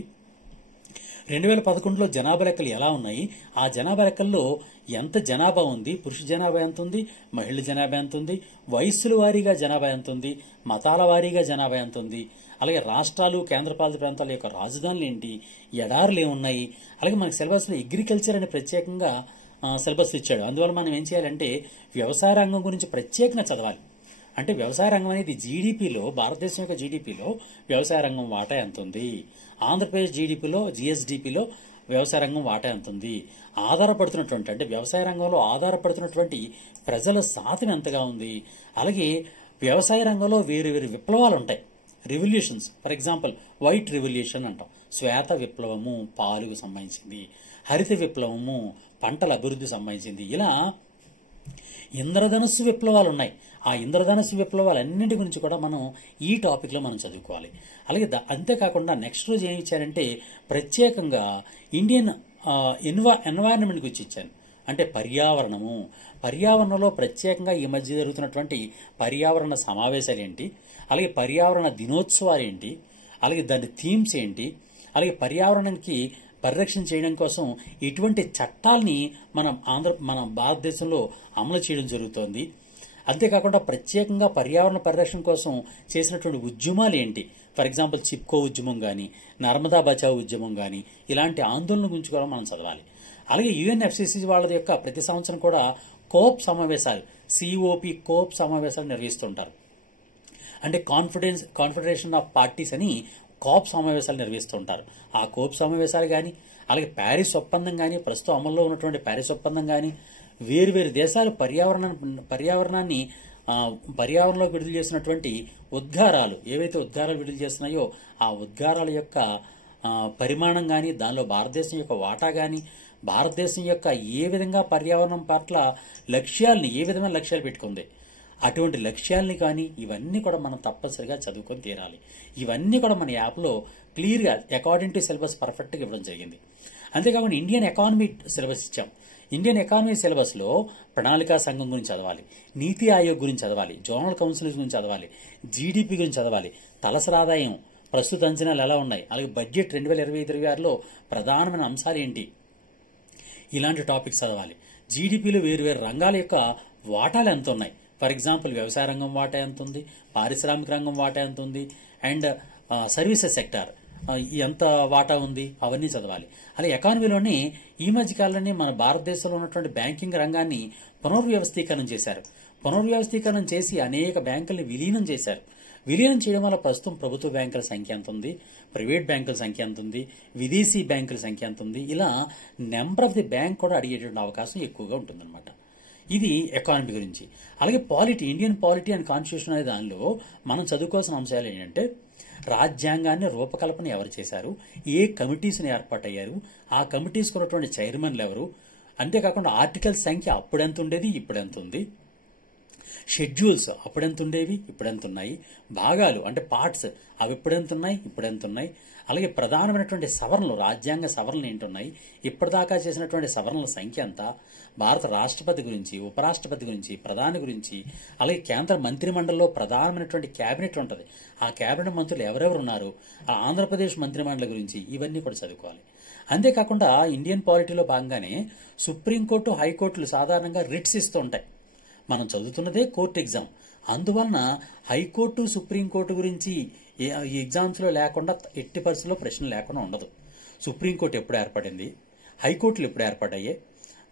2011లో జనాభా లెక్కలు ఎలా ఉన్నాయి, ఆ జనాభా లెక్కల్లో ఎంత జనాభా ఉంది, పురుష జనాభా ఎంత ఉంది, మహిళల జనాభా ఎంత ఉంది, వయస్సుల వారీగా జనాభా ఎంత ఉంది, మతాల వారీగా జనాభా ఎంత ఉంది, అలాగే రాష్ట్రాలు కేంద్రపాలిత ప్రాంతాల యొక్క రాజధానులు ఏంటి, ఎడారులు ఏమున్నాయి, అలాగే మనకి సిలబస్లో అగ్రికల్చర్ అని ప్రత్యేకంగా సిలబస్ ఇచ్చాడు. అందువల్ల మనం ఏం చేయాలంటే వ్యవసాయ రంగం గురించి ప్రత్యేకంగా చదవాలి. అంటే వ్యవసాయ రంగం అనేది జీడిపిలో, భారతదేశం యొక్క జీడిపిలో వ్యవసాయ రంగం వాటా ఎంత ఉంది, ఆంధ్రప్రదేశ్ జీడిపిలో, జిఎస్డిపిలో వ్యవసాయ రంగం వాటా ఎంత ఉంది, ఆధారపడుతున్నటువంటి అంటే వ్యవసాయ రంగంలో ఆధారపడుతున్నటువంటి ప్రజల శాతం ఎంతగా ఉంది, అలాగే వ్యవసాయ రంగంలో వేరు వేరు విప్లవాలు ఉంటాయి, revolutions. For example white revolution అంటాం, శ్వేత విప్లవము పాలుకు సంబంధించింది, హరిత విప్లవము పంటల అభివృద్ధి సంబంధించింది, ఇలా ఇంద్రధనుస్సు విప్లవాలు ఉన్నాయి. ఆ ఇంద్రధనుస్సు విప్లవాలన్నింటి గురించి కూడా మనం ఈ టాపిక్లో మనం చదువుకోవాలి. అలాగే అంతేకాకుండా నెక్స్ట్ రోజు ఏమి ఇచ్చారంటే ప్రత్యేకంగా ఇండియన్ ఎన్వైరన్మెంట్ గురించి ఇచ్చాను. అంటే పర్యావరణంలో ప్రత్యేకంగా ఈ మధ్య జరుగుతున్నటువంటి పర్యావరణ సమావేశాలు ఏంటి, అలాగే పర్యావరణ దినోత్సవాలు ఏంటి, అలాగే దాని థీమ్స్ ఏంటి, అలాగే పర్యావరణానికి పరిరక్షణ చేయడం కోసం ఇటువంటి చట్టాలని మన భారతదేశంలో అమలు చేయడం జరుగుతోంది. అంతేకాకుండా ప్రత్యేకంగా పర్యావరణ పరిరక్షణ కోసం చేసినటువంటి ఉద్యమాలు ఏంటి, ఫర్ ఎగ్జాంపుల్ చిప్కో ఉద్యమం కానీ, నర్మదా బచావ్ ఉద్యమం కానీ, ఇలాంటి ఆందోళన గురించి కూడా మనం చదవాలి. అలాగే యుఎన్ఎఫ్సిసి వాళ్ళ యొక్క ప్రతి సంవత్సరం కూడా కోప్ సమావేశాలు, కోప్ సమావేశాలు నిర్వహిస్తుంటారు. అంటే కాన్ఫెడరేషన్ ఆఫ్ పార్టీస్ అని కోప్ సమావేశాలు నిర్వహిస్తుంటారు. ఆ కోప్ సమావేశాలు కానీ, అలాగే ప్యారిస్ ఒప్పందం కానీ, ప్రస్తుతం అమల్లో ఉన్నటువంటి ప్యారిస్ ఒప్పందం కానీ, వేరు దేశాలు పర్యావరణంలోకి విడుదల చేసినటువంటి ఉద్గారాలు, ఏవైతే ఉద్గారాలు విడుదల చేస్తున్నాయో ఆ ఉద్గారాల యొక్క పరిమాణం కానీ, దానిలో భారతదేశం యొక్క వాటా కానీ, భారతదేశం యొక్క ఏ విధంగా పర్యావరణం పట్ల ఏ విధమైన లక్ష్యాలు పెట్టుకుంది, అటువంటి లక్ష్యాలని కానీ ఇవన్నీ కూడా మనం తప్పనిసరిగా చదువుకొని తీరాలి. ఇవన్నీ కూడా మన యాప్లో క్లియర్గా అకార్డింగ్ టు సిలబస్ పర్ఫెక్ట్గా ఇవ్వడం జరిగింది. అంతేకాకుండా ఇండియన్ ఎకానమీ సిలబస్ ఇచ్చాం. ఇండియన్ ఎకానమీ సిలబస్లో ప్రణాళికా సంఘం గురించి చదవాలి, నీతి ఆయోగ్ గురించి చదవాలి, జోనల్ కౌన్సిల్ గురించి చదవాలి, జీడిపి గురించి చదవాలి, తలసరి ఆదాయం ప్రస్తుత అంచనాలు ఎలా ఉన్నాయి, అలాగే బడ్జెట్ 2025-26లో ప్రధానమైన అంశాలు ఏంటి, ఇలాంటి టాపిక్స్ చదవాలి. జీడిపిలో వేరు రంగాల యొక్క వాటాలు ఎంత ఉన్నాయి, ఫర్ ఎగ్జాంపుల్ వ్యవసాయ రంగం వాటా ఎంత ఉంది, పారిశ్రామిక రంగం వాటా ఎంత ఉంది, అండ్ సర్వీసెస్ సెక్టార్ ఎంత వాటా ఉంది, అవన్నీ చదవాలి. అలాగే ఎకానమీలోని ఈ మధ్య కాలంలోనే మన భారతదేశంలో ఉన్నటువంటి బ్యాంకింగ్ రంగాన్ని పునర్వ్యవస్థీకరణ చేశారు. పునర్వ్యవస్థీకరణ చేసి అనేక బ్యాంకుల్ని విలీనం చేశారు. విలీనం చేయడం వల్ల ప్రస్తుతం ప్రభుత్వ బ్యాంకుల సంఖ్య ఎంత ఉంది, ప్రైవేట్ బ్యాంకుల సంఖ్య ఎంత ఉంది, విదేశీ బ్యాంకుల సంఖ్య ఎంత ఉంది, ఇలా నెంబర్ ఆఫ్ ది బ్యాంక్ కూడా అడిగేటువంటి అవకాశం ఎక్కువగా ఉంటుందన్నమాట. ఇది ఎకానమీ గురించి. అలాగే ఇండియన్ పాలిటీ అండ్ కాన్స్టిట్యూషన్ అనే దానిలో మనం చదువుకోవాల్సిన అంశాలు ఏంటంటే రాజ్యాంగాన్ని రూపకల్పన ఎవరు చేశారు, ఏ కమిటీస్ని ఏర్పాటయ్యారు, ఆ కమిటీస్ ఉన్నటువంటి చైర్మన్లు ఎవరు, అంతేకాకుండా ఆర్టికల్ సంఖ్య అప్పుడెంత ఉండేది, ఇప్పుడెంత ఉంది, షెడ్యూల్స్ అప్పుడెంత ఉండేవి, ఇప్పుడెంత ఉన్నాయి, భాగాలు అంటే పార్ట్స్ అవి ఎప్పుడెంత ఉన్నాయి, ఇప్పుడెంత ఉన్నాయి, అలాగే ప్రధానమైనటువంటి సవరణలు, రాజ్యాంగ సవరణలు ఏంటున్నాయి, ఇప్పటిదాకా చేసినటువంటి సవరణల సంఖ్య ఎంత, భారత రాష్ట్రపతి గురించి, ఉపరాష్ట్రపతి గురించి, ప్రధాని గురించి, అలాగే కేంద్ర మంత్రిమండలిలో ప్రధానమైనటువంటి క్యాబినెట్ ఉంటుంది, ఆ క్యాబినెట్ మంత్రులు ఎవరెవరు ఉన్నారు, ఆ ఆంధ్రప్రదేశ్ మంత్రిమండలి గురించి, ఇవన్నీ కూడా చదువుకోవాలి. అంతేకాకుండా ఇండియన్ పాలిటీలో భాగంగానే సుప్రీంకోర్టు, హైకోర్టులు సాధారణంగా రిట్స్ ఇస్తూ ఉంటాయి. మనం చదువుతున్నదే కోర్టు ఎగ్జామ్, అందువలన హైకోర్టు, సుప్రీంకోర్టు గురించి ఈ ఎగ్జామ్స్లో లేకుండా ఎట్టి పరిస్థితుల్లో ప్రశ్న లేకుండా ఉండదు. సుప్రీంకోర్టు ఎప్పుడు ఏర్పడింది, హైకోర్టులు ఎప్పుడు ఏర్పడ్డాయి,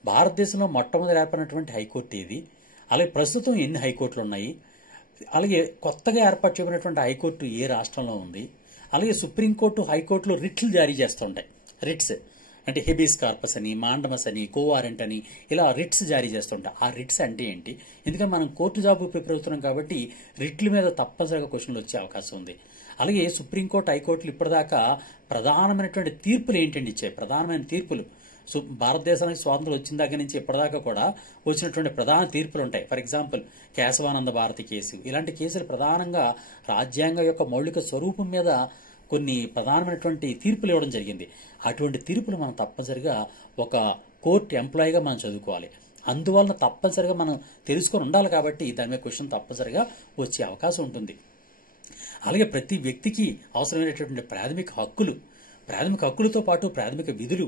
భారతదేశంలో మొట్టమొదటి ఏర్పడినటువంటి హైకోర్టు ఏది, అలాగే ప్రస్తుతం ఎన్ని హైకోర్టులు ఉన్నాయి, అలాగే కొత్తగా ఏర్పాటు చేయబడినటువంటి హైకోర్టు ఏ రాష్ట్రంలో ఉంది, అలాగే సుప్రీంకోర్టు, హైకోర్టులో రిట్లు జారీ చేస్తుంటాయి. రిట్స్ అంటే హెబీస్ కార్పస్ అని, మాండమస్ అని, కోవారెంట్ అని, ఇలా రిట్స్ జారీ చేస్తుంటాయి. ఆ రిట్స్ అంటే ఏంటి, ఎందుకంటే మనం కోర్టు జాబ్ ప్రిపేర్ అవుతున్నాం కాబట్టి రిట్ల మీద తప్పనిసరిగా క్వశ్చన్లు వచ్చే అవకాశం ఉంది. అలాగే సుప్రీంకోర్టు, హైకోర్టులు ఇప్పటిదాకా ప్రధానమైనటువంటి తీర్పులు ఏంటండి ఇచ్చాయి, ప్రధానమైన తీర్పులు భారతదేశానికి స్వాతంత్రం వచ్చిన దగ్గర నుంచి ఇప్పటిదాకా కూడా వచ్చినటువంటి ప్రధాన తీర్పులు ఉంటాయి. For example Kesavananda Bharati case, ఇలాంటి కేసులు ప్రధానంగా రాజ్యాంగం యొక్క మౌలిక స్వరూపం మీద కొన్ని ప్రధానమైనటువంటి తీర్పులు ఇవ్వడం జరిగింది. అటువంటి తీర్పులు మనం తప్పనిసరిగా ఒక కోర్టు ఎంప్లాయీగా మనం చదువుకోవాలి. అందువలన తప్పనిసరిగా మనం తెలుసుకొని ఉండాలి కాబట్టి దాని మీద క్వశ్చన్ తప్పనిసరిగా వచ్చే అవకాశం ఉంటుంది. అలాగే ప్రతి వ్యక్తికి అవసరమైనటువంటి ప్రాథమిక ప్రాథమిక హక్కులతో పాటు ప్రాథమిక విధులు,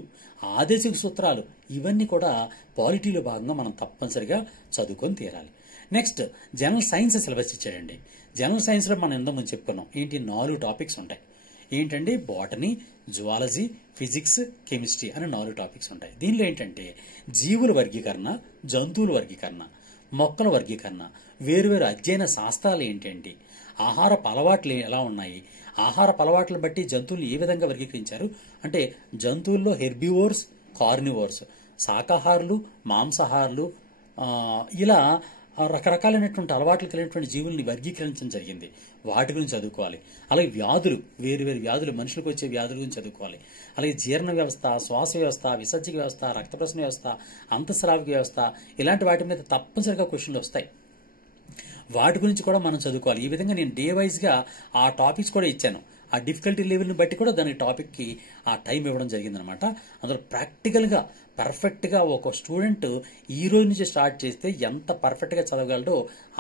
ఆదేశిక సూత్రాలు ఇవన్నీ కూడా పాలిటీలో భాగంగా మనం తప్పనిసరిగా చదువుకొని తీరాలి. నెక్స్ట్ జనరల్ సైన్స్ సిలబస్ ఇచ్చాడండి. జనరల్ సైన్స్లో మనం ఇంతకుముందు చెప్పుకున్నాం ఏంటి, 4 టాపిక్స్ ఉంటాయి. ఏంటంటే బాటనీ, జువాలజీ, ఫిజిక్స్, కెమిస్ట్రీ అని 4 టాపిక్స్ ఉంటాయి. దీనిలో ఏంటంటే జీవుల వర్గీకరణ, జంతువుల వర్గీకరణ, మొక్కల వర్గీకరణ, వేరువేరు అధ్యయన శాస్త్రాలు ఏంటంటే, ఆహారపు అలవాట్లు ఎలా ఉన్నాయి, ఆహారపు అలవాట్లను బట్టి జంతువులు ఏ విధంగా వర్గీకరించారు అంటే జంతువుల్లో హెర్బివోర్స్, కార్నివోర్స్, శాకాహారులు, మాంసాహారులు, ఇలా రకరకాలైనటువంటి అలవాట్లు కలిగినటువంటి జీవుల్ని వర్గీకరించడం జరిగింది. వాటి గురించి చదువుకోవాలి. అలాగే వ్యాధులు, వేరు వ్యాధులు, మనుషులకు వచ్చే వ్యాధుల గురించి చదువుకోవాలి. అలాగే జీర్ణ వ్యవస్థ, శ్వాస వ్యవస్థ, విసర్జక వ్యవస్థ, రక్త ప్రసరణ వ్యవస్థ, అంతఃస్రావిక వ్యవస్థ, ఇలాంటి వాటి మీద తప్పనిసరిగా క్వశ్చన్లు వస్తాయి. వాటి గురించి కూడా మనం చదువుకోవాలి. ఈ విధంగా నేను డే వైజ్గా ఆ టాపిక్స్ కూడా ఇచ్చాను. ఆ డిఫికల్టీ లెవెల్ని బట్టి కూడా దాని టాపిక్కి ఆ టైం ఇవ్వడం జరిగిందనమాట. అందులో ప్రాక్టికల్గా పర్ఫెక్ట్గా ఒక స్టూడెంట్ ఈ రోజు నుంచి స్టార్ట్ చేస్తే ఎంత పర్ఫెక్ట్గా చదవగలడో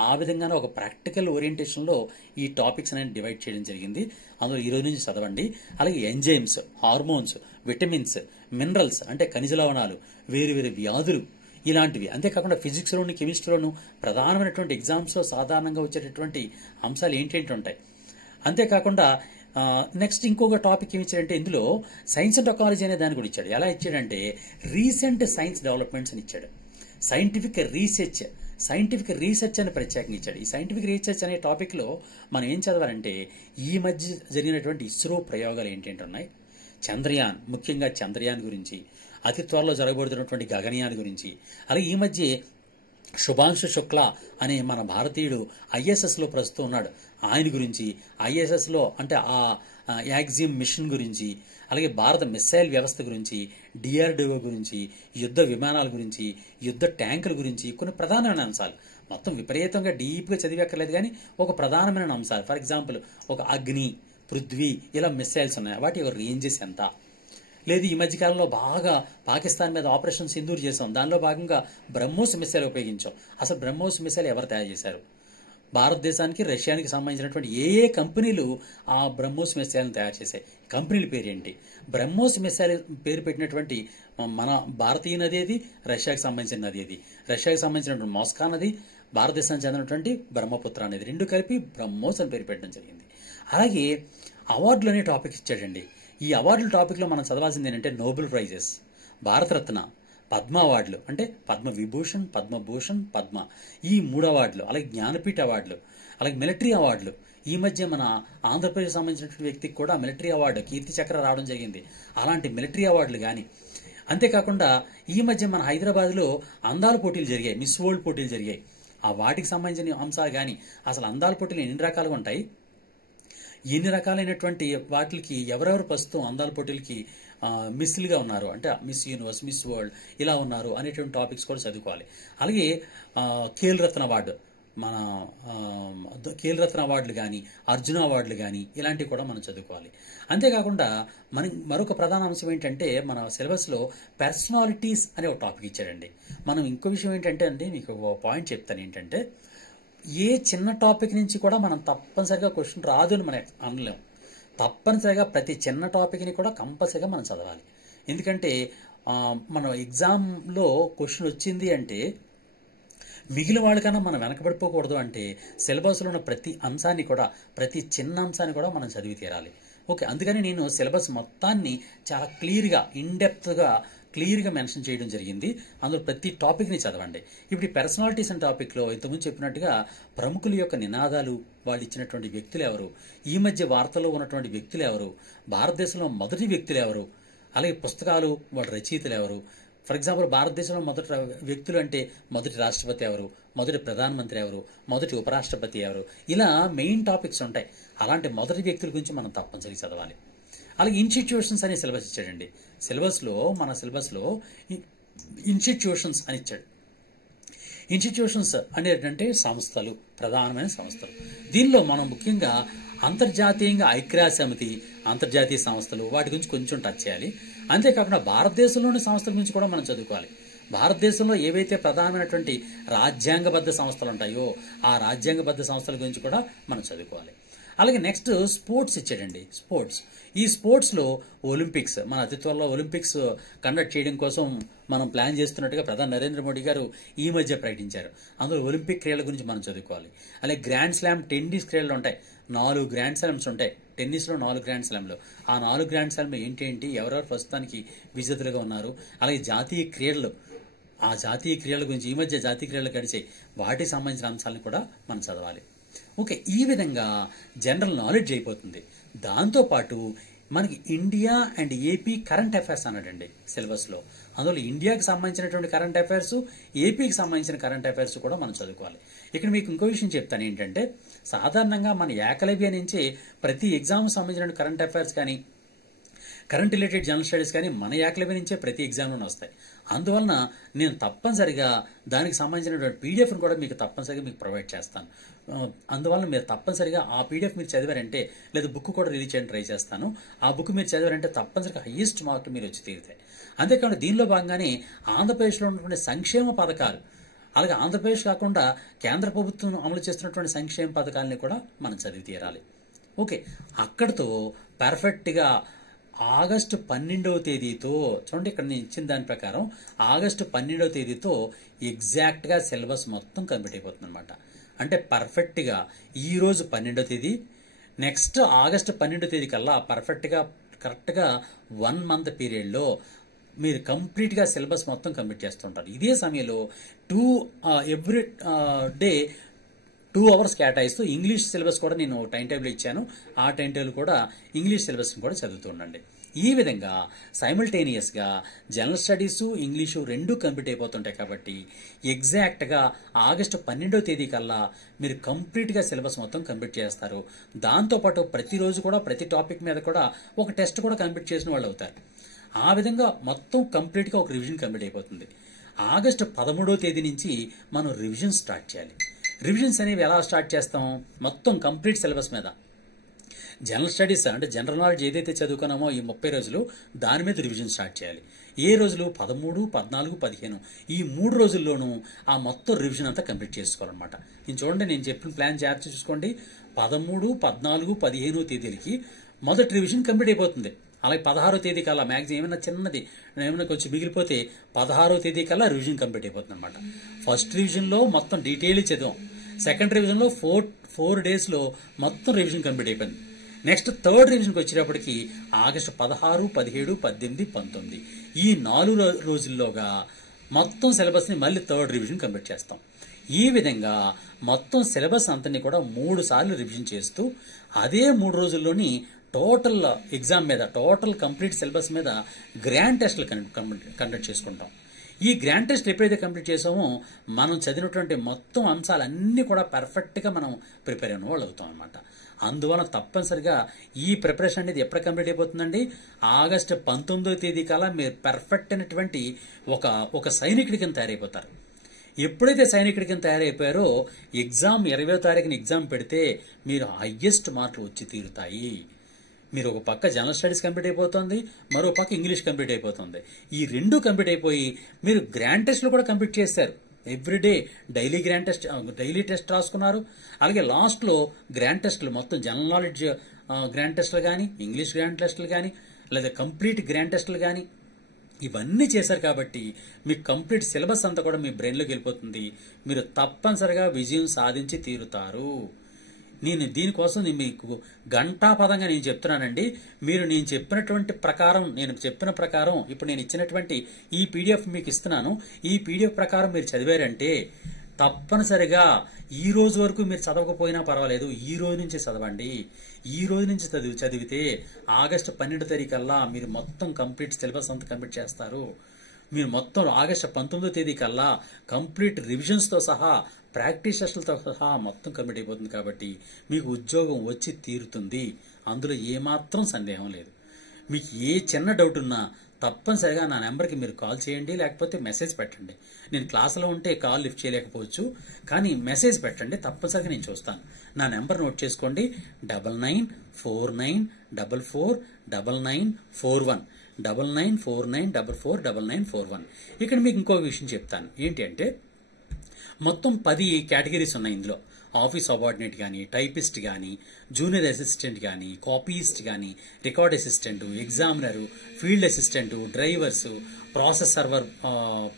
ఆ విధంగానే ఒక ప్రాక్టికల్ ఓరియంటేషన్లో ఈ టాపిక్స్ అనేది డివైడ్ చేయడం జరిగింది. అందులో ఈ రోజు నుంచి చదవండి. అలాగే ఎంజైమ్స్, హార్మోన్స్, విటమిన్స్, మినరల్స్ అంటే ఖనిజ లవణాలు, వేరు వ్యాధులు ఇలాంటివి. అంతేకాకుండా ఫిజిక్స్లోను, కెమిస్ట్రీలోను ప్రధానమైనటువంటి ఎగ్జామ్స్లో సాధారణంగా వచ్చేటటువంటి అంశాలు ఏంటేంటి ఉంటాయి. అంతేకాకుండా నెక్స్ట్ ఇంకొక టాపిక్ ఏమి ఇచ్చాడంటే ఇందులో సైన్స్ అండ్ టెక్నాలజీ అనే దాన్ని కూడా ఇచ్చాడు. ఎలా ఇచ్చాడంటే రీసెంట్ సైన్స్ డెవలప్మెంట్స్ అని ఇచ్చాడు. సైంటిఫిక్ రీసెర్చ్ అని ప్రత్యేకంగా ఇచ్చాడు. ఈ సైంటిఫిక్ రీసెర్చ్ అనే టాపిక్లో మనం ఏం చదవాలంటే ఈ మధ్య జరిగినటువంటి ఇస్రో ప్రయోగాలు ఏంటంటే ఉన్నాయి, చంద్రయాన్, ముఖ్యంగా చంద్రయాన్ గురించి, అతి త్వరలో జరగబడుతున్నటువంటి గగనయాన్ గురించి, అలాగే ఈ మధ్య శుభాంశు శుక్లా అనే మన భారతీయుడు ఐఎస్ఎస్లో ప్రస్తుతం ఉన్నాడు, ఆయన గురించి, ఐఎస్ఎస్లో అంటే ఆ యాక్సిమ్ మిషన్ గురించి, అలాగే భారత మిస్సైల్ వ్యవస్థ గురించి, డిఆర్డిఓ గురించి, యుద్ధ విమానాల గురించి, యుద్ధ ట్యాంకుల గురించి కొన్ని ప్రధానమైన అంశాలు. మొత్తం విపరీతంగా డీప్గా చదివేక్కర్లేదు కానీ ఒక ప్రధానమైన అంశాలు. ఫర్ ఎగ్జాంపుల్ ఒక అగ్ని, పృథ్వీ ఇలా మిస్సైల్స్ ఉన్నాయి, వాటి యొక్క రేంజెస్ ఎంత. లేదు ఈ మధ్యకాలంలో బాగా పాకిస్తాన్ మీద ఆపరేషన్ సింధూర్ చేసాం, దానిలో భాగంగా బ్రహ్మోస్ మిసైల్ ఉపయోగించాం. అసలు బ్రహ్మోస్ మిసైల్ ఎవరు తయారు చేశారు, భారతదేశానికి రష్యానికి సంబంధించినటువంటి ఏ కంపెనీలు ఆ బ్రహ్మోస్ మిసైల్ని తయారు చేశాయి, కంపెనీల పేరు ఏంటి, బ్రహ్మోస్ మిసైల్ పేరు పెట్టినటువంటి మన భారతీయ నది ఏది, రష్యాకి సంబంధించిన నది ఏది, రష్యాకి సంబంధించినటువంటి మోస్కా నది, భారతదేశానికి చెందినటువంటి బ్రహ్మపుత్ర అనేది, రెండు కలిపి బ్రహ్మోస్ అని పేరు పెట్టడం జరిగింది. అలాగే అవార్డులు అనే టాపిక్ ఇచ్చాడండి. ఈ అవార్డుల టాపిక్లో మనం చదవాల్సింది ఏంటంటే నోబెల్ ప్రైజెస్, భారతరత్న, పద్మ అవార్డులు అంటే పద్మ విభూషణ్, పద్మభూషణ్, పద్మ, ఈ 3 అవార్డులు, అలాగే జ్ఞానపీఠ అవార్డులు, అలాగే మిలిటరీ అవార్డులు. ఈ మధ్య మన ఆంధ్రప్రదేశ్ సంబంధించినటువంటి వ్యక్తికి కూడా మిలిటరీ అవార్డు, కీర్తి చక్ర రావడం జరిగింది. అలాంటి మిలిటరీ అవార్డులు కానీ, అంతేకాకుండా ఈ మధ్య మన హైదరాబాద్లో అందాల పోటీలు జరిగాయి, మిస్ వరల్డ్ పోటీలు జరిగాయి. ఆ వాటికి సంబంధించిన అంశాలు కానీ, అసలు అందాల పోటీలు ఎన్ని రకాలుగా ఉంటాయి, ఎన్ని రకాలైనటువంటి వాటికి ఎవరెవరు ప్రస్తుతం అందాల పోటీలకి మిస్లుగా ఉన్నారు అంటే మిస్ యూనివర్స్, మిస్ వరల్డ్ ఇలా ఉన్నారు అనేటువంటి టాపిక్స్ కూడా చదువుకోవాలి. అలాగే ఖేల్ రత్న అవార్డు, మన ఖేల్ రత్న అవార్డులు కానీ, అర్జున అవార్డులు కానీ ఇలాంటివి కూడా మనం చదువుకోవాలి. అంతేకాకుండా మరొక ప్రధాన అంశం ఏంటంటే మన సిలబస్లో పర్సనాలిటీస్ అనే ఒక టాపిక్ ఇచ్చాడండి. మనం ఇంకో విషయం ఏంటంటే అండి మీకు ఒక పాయింట్ చెప్తాను ఏంటంటే ఏ చిన్న టాపిక్ నుంచి కూడా మనం తప్పనిసరిగా క్వశ్చన్ రాదు అని మనం అనలేం. తప్పనిసరిగా ప్రతి చిన్న టాపిక్ని కూడా కంపల్సరిగా మనం చదవాలి. ఎందుకంటే మనం ఎగ్జామ్లో క్వశ్చన్ వచ్చింది అంటే మిగిలిన వాళ్ళకన్నా మనం వెనకబడిపోకూడదు అంటే సిలబస్లో ఉన్న ప్రతి అంశాన్ని కూడా, ప్రతి చిన్న అంశాన్ని కూడా మనం చదివి తీరాలి. ఓకే, అందుకని నేను సిలబస్ మొత్తాన్ని చాలా క్లియర్గా, ఇన్డెప్త్గా క్లియర్గా మెన్షన్ చేయడం జరిగింది. అందులో ప్రతి టాపిక్ని చదవండి. ఇప్పుడు ఈ పర్సనాలిటీస్ అనే టాపిక్లో ఇంతకుముందు చెప్పినట్టుగా ప్రముఖుల యొక్క నినాదాలు, వాళ్ళు ఇచ్చినటువంటి వ్యక్తులు ఎవరు, ఈ మధ్య వార్తల్లో ఉన్నటువంటి వ్యక్తులు ఎవరు, భారతదేశంలో మొదటి వ్యక్తులు ఎవరు, అలాగే పుస్తకాలు వాళ్ళ రచయితలు ఎవరు. ఫర్ ఎగ్జాంపుల్ భారతదేశంలో మొదటి వ్యక్తులు అంటే మొదటి రాష్ట్రపతి ఎవరు, మొదటి ప్రధానమంత్రి ఎవరు, మొదటి ఉపరాష్ట్రపతి ఎవరు, ఇలా మెయిన్ టాపిక్స్ ఉంటాయి. అలాంటి మొదటి వ్యక్తుల గురించి మనం తప్పనిసరిగా చదవాలి. అలాగే ఇన్స్టిట్యూషన్స్ అనే సిలబస్ ఇచ్చాడండి. మన సిలబస్లో ఇన్స్టిట్యూషన్స్ అని ఇచ్చాడు. ఇన్స్టిట్యూషన్స్ అనేటంటే సంస్థలు, ప్రధానమైన సంస్థలు. దీనిలో మనం ముఖ్యంగా అంతర్జాతీయంగా ఐక్యరాజ్య సమితి, అంతర్జాతీయ సంస్థలు వాటి గురించి కొంచెం టచ్ చేయాలి. అంతేకాకుండా భారతదేశంలోని సంస్థల గురించి కూడా మనం చదువుకోవాలి. భారతదేశంలో ఏవైతే ప్రధానమైనటువంటి రాజ్యాంగబద్ధ సంస్థలు ఉంటాయో ఆ రాజ్యాంగబద్ధ సంస్థల గురించి కూడా మనం చదువుకోవాలి. అలాగే నెక్స్ట్ స్పోర్ట్స్ ఇచ్చాడండి. ఈ స్పోర్ట్స్లో ఒలింపిక్స్, మన అతి త్వరలో ఒలింపిక్స్ కండక్ట్ చేయడం కోసం మనం ప్లాన్ చేస్తున్నట్టుగా ప్రధాని నరేంద్ర మోడీ గారు ఈ మధ్య ప్రకటించారు. అందులో ఒలింపిక్ క్రీడల గురించి మనం చదువుకోవాలి. అలాగే గ్రాండ్ స్లామ్ టెన్నిస్ క్రీడలు ఉంటాయి. 4 గ్రాండ్ స్లామ్స్ ఉంటాయి. టెన్నిస్లో 4 గ్రాండ్ స్లామ్లు. ఆ 4 గ్రాండ్ స్లామ్లు ఏంటి, ఎవరెవరు ప్రస్తుతానికి విజేతలుగా ఉన్నారు, అలాగే జాతీయ క్రీడలు, ఆ జాతీయ క్రీడల గురించి ఈ మధ్య జాతీయ క్రీడలు గడిచాయి, వాటికి సంబంధించిన అంశాలను కూడా మనం చదవాలి. ఓకే, ఈ విధంగా జనరల్ నాలెడ్జ్ అయిపోతుంది. దాంతోపాటు మనకి India and AP current affairs అన్నాడండి సిలబస్లో. అందులో ఇండియాకి సంబంధించినటువంటి కరెంట్ అఫైర్స్, ఏపీకి సంబంధించిన కరెంట్ అఫైర్స్ కూడా మనం చదువుకోవాలి. ఇక్కడ మీకు ఇంకో విషయం చెప్తాను ఏంటంటే, సాధారణంగా మన ఏకలవ్య నుంచే ప్రతి ఎగ్జామ్ సంబంధించిన కరెంట్ అఫైర్స్ కానీ కరెంట్ రిలేటెడ్ జనరల్ స్టడీస్ కానీ మన ఏకలవ్య నుంచే ప్రతి ఎగ్జామ్లోనే వస్తాయి. అందువలన నేను తప్పనిసరిగా దానికి సంబంధించినటువంటి పీడిఎఫ్ను కూడా మీకు తప్పనిసరిగా మీకు ప్రొవైడ్ చేస్తాను. అందువల్ల మీరు తప్పనిసరిగా ఆ పీడిఎఫ్ మీరు చదివారంటే, లేదా బుక్ కూడా రిలీజ్ చేయడానికి ట్రై చేస్తాను. ఆ బుక్ మీరు చదివారంటే తప్పనిసరిగా హైయెస్ట్ మార్కులు మీరు వచ్చి తీరుతాయి. అంతేకాకుండా దీనిలో భాగంగానే ఆంధ్రప్రదేశ్లో ఉన్నటువంటి సంక్షేమ పథకాలు, అలాగే ఆంధ్రప్రదేశ్ కాకుండా కేంద్ర ప్రభుత్వం అమలు చేస్తున్నటువంటి సంక్షేమ పథకాలని కూడా మనం చదివి తీరాలి. ఓకే, అక్కడితో పర్ఫెక్ట్గా ఆగస్టు 12వ తేదీతో, చూడండి ఇక్కడ నేను ఇచ్చిన దాని ప్రకారం ఆగస్టు 12వ తేదీతో ఎగ్జాక్ట్గా సిలబస్ మొత్తం కంప్లీట్ అయిపోతుంది అనమాట. అంటే పర్ఫెక్ట్గా ఈరోజు 12వ తేదీ, నెక్స్ట్ ఆగస్టు 12వ తేదీ కల్లా పర్ఫెక్ట్గా కరెక్ట్గా 1 మంత్ పీరియడ్లో మీరు కంప్లీట్గా సిలబస్ మొత్తం కంప్లీట్ చేస్తుంటారు. ఇదే సమయంలో ఎవ్రీ డే 2 అవర్స్ కేటాయిస్తూ ఇంగ్లీష్ సిలబస్ కూడా నేను టైం టేబుల్ ఇచ్చాను. ఆ టైం టేబుల్ కూడా ఇంగ్లీష్ సిలబస్ని కూడా చదువుతుండండి. ఈ విధంగా సైమల్టేనియస్గా జనరల్ స్టడీస్, ఇంగ్లీషు రెండూ కంప్లీట్ అయిపోతుంటాయి. కాబట్టి ఎగ్జాక్ట్గా ఆగస్టు 12వ తేదీ కల్లా మీరు కంప్లీట్గా సిలబస్ మొత్తం కంప్లీట్ చేస్తారు. దాంతోపాటు ప్రతిరోజు కూడా ప్రతి టాపిక్ మీద కూడా ఒక టెస్ట్ కూడా కంప్లీట్ చేసిన వాళ్ళు అవుతారు. ఆ విధంగా మొత్తం కంప్లీట్గా ఒక రివిజన్ కంప్లీట్ అయిపోతుంది. ఆగస్టు 13వ తేదీ నుంచి మనం రివిజన్ స్టార్ట్ చేయాలి. రివిజన్స్ అనేవి ఎలా స్టార్ట్ చేస్తాం, మొత్తం కంప్లీట్ సిలబస్ మీద జనరల్ స్టడీస్ అంటే జనరల్ నాలెడ్జ్ ఏదైతే చదువుకున్నామో ఈ 30 రోజులు దాని మీద రివిజన్ స్టార్ట్ చేయాలి. ఏ రోజులు 13, 14, 15 ఈ 3 రోజుల్లోనూ ఆ మొత్తం రివిజన్ అంతా కంప్లీట్ చేసుకోవాలన్నమాట. నేను చూడండి, నేను చెప్పిన ప్లాన్ జాగ్రత్త చూసుకోండి. 13, 14, 15 తేదీలకి మొదటి రివిజన్ కంప్లీట్ అయిపోతుంది. అలాగే 16వ తేదీ కల్లా మ్యాక్సిమం ఏమైనా కొంచెం మిగిలిపోతే 16వ తేదీ కల్లా రివిజన్ కంప్లీట్ అయిపోతుంది అనమాట. ఫస్ట్ రివిజన్లో మొత్తం డీటెయిల్ చదివాం. సెకండ్ రివిజన్లో 4 డేస్లో మొత్తం రివిజన్ కంప్లీట్ అయిపోయింది. నెక్స్ట్ థర్డ్ రివిజన్కి వచ్చేటప్పటికి ఆగస్టు 16, 17, 18, 19 ఈ 4 రోజుల్లోగా మొత్తం సిలబస్ని మళ్ళీ థర్డ్ రివిజన్ కంప్లీట్ చేస్తాం. ఈ విధంగా మొత్తం సిలబస్ అంతని కూడా 3 సార్లు రివిజన్ చేస్తూ అదే 3 రోజుల్లోని టోటల్ ఎగ్జామ్ మీద, టోటల్ కంప్లీట్ సిలబస్ మీద గ్రాండ్ టెస్ట్లు కండక్ట్ చేసుకుంటాం. ఈ గ్రాండ్ టెస్ట్ ఎప్పుడైతే కంప్లీట్ చేసామో మనం చదివినటువంటి మొత్తం అంశాలన్నీ కూడా పర్ఫెక్ట్గా మనం ప్రిపేర్ అయిన వాళ్ళు అవుతాం అనమాట. అందువల్ల తప్పనిసరిగా ఈ ప్రిపరేషన్ అనేది ఎప్పుడు కంప్లీట్ అయిపోతుందండి, ఆగస్టు 19వ తేదీ కల్లా మీరు పర్ఫెక్ట్ అయినటువంటి ఒక సైనికుడి కింద తయారైపోతారు. ఎప్పుడైతే సైనికుడి కింద తయారైపోయారో ఎగ్జామ్ 20వ తారీఖున ఎగ్జామ్ పెడితే మీరు హైయెస్ట్ మార్కులు వచ్చి తీరుతాయి. మీరు ఒక పక్క జనరల్ స్టడీస్ కంప్లీట్ అయిపోతుంది, మరో పక్క ఇంగ్లీష్ కంప్లీట్ అయిపోతుంది. ఈ రెండు కంప్లీట్ అయిపోయి మీరు గ్రాండ్ టెస్ట్లు కూడా కంప్లీట్ చేశారు. ఎవ్రీడే డైలీ టెస్ట్ రాసుకున్నారు. అలాగే లాస్ట్లో గ్రాండ్ టెస్టులు మొత్తం జనరల్ నాలెడ్జ్ గ్రాండ్ టెస్టులు కానీ, ఇంగ్లీష్ గ్రాండ్ టెస్టులు కానీ, లేదా కంప్లీట్ గ్రాండ్ టెస్టులు కానీ ఇవన్నీ చేశారు. కాబట్టి మీకు కంప్లీట్ సిలబస్ అంతా కూడా మీ బ్రెయిన్లోకి వెళ్ళిపోతుంది. మీరు తప్పనిసరిగా విజయం సాధించి తీరుతారు. నేను దీనికోసం మీకు గంటాపదంగా నేను చెప్తున్నానండి. మీరు నేను చెప్పిన ప్రకారం ఇప్పుడు నేను ఇచ్చినటువంటి ఈ పీడిఎఫ్ మీకు ఇస్తున్నాను. ఈ పీడిఎఫ్ ప్రకారం మీరు చదివారంటే తప్పనిసరిగా ఈ రోజు వరకు మీరు చదవకపోయినా పర్వాలేదు, ఈ రోజు నుంచి చదవండి. ఈ రోజు నుంచి చదివితే ఆగస్టు 12వ తారీఖు కల్లా మీరు మొత్తం కంప్లీట్ సిలబస్ అంతా కంప్లీట్ చేస్తారు. మీరు మొత్తం ఆగస్టు 19వ తేదీ కల్లా కంప్లీట్ రివిజన్స్తో సహా, ప్రాక్టీస్ టెస్టులతో సహా మొత్తం కంప్లీట్ అయిపోతుంది. కాబట్టి మీకు ఉద్యోగం వచ్చి తీరుతుంది. అందులో ఏమాత్రం సందేహం లేదు. మీకు ఏ చిన్న డౌట్ ఉన్నా తప్పనిసరిగా నా నెంబర్కి మీరు కాల్ చేయండి, లేకపోతే మెసేజ్ పెట్టండి. నేను క్లాసులో ఉంటే కాల్ లిఫ్ట్ చేయలేకపోవచ్చు, కానీ మెసేజ్ పెట్టండి, తప్పనిసరిగా నేను చూస్తాను. నా నెంబర్ నోట్ చేసుకోండి, 9949449941 9949449941. ఇక్కడ మీకు ఇంకో విషయం చెప్తాను. ఏంటి అంటే మొత్తం 10 కేటగిరీస్ ఉన్నాయి ఇందులో. ఆఫీస్ సబార్డినేట్ కానీ, టైపిస్ట్ కానీ, జూనియర్ అసిస్టెంట్ కానీ, కాపీయిస్ట్ కానీ, record assistant, examiner, field assistant, drivers, process server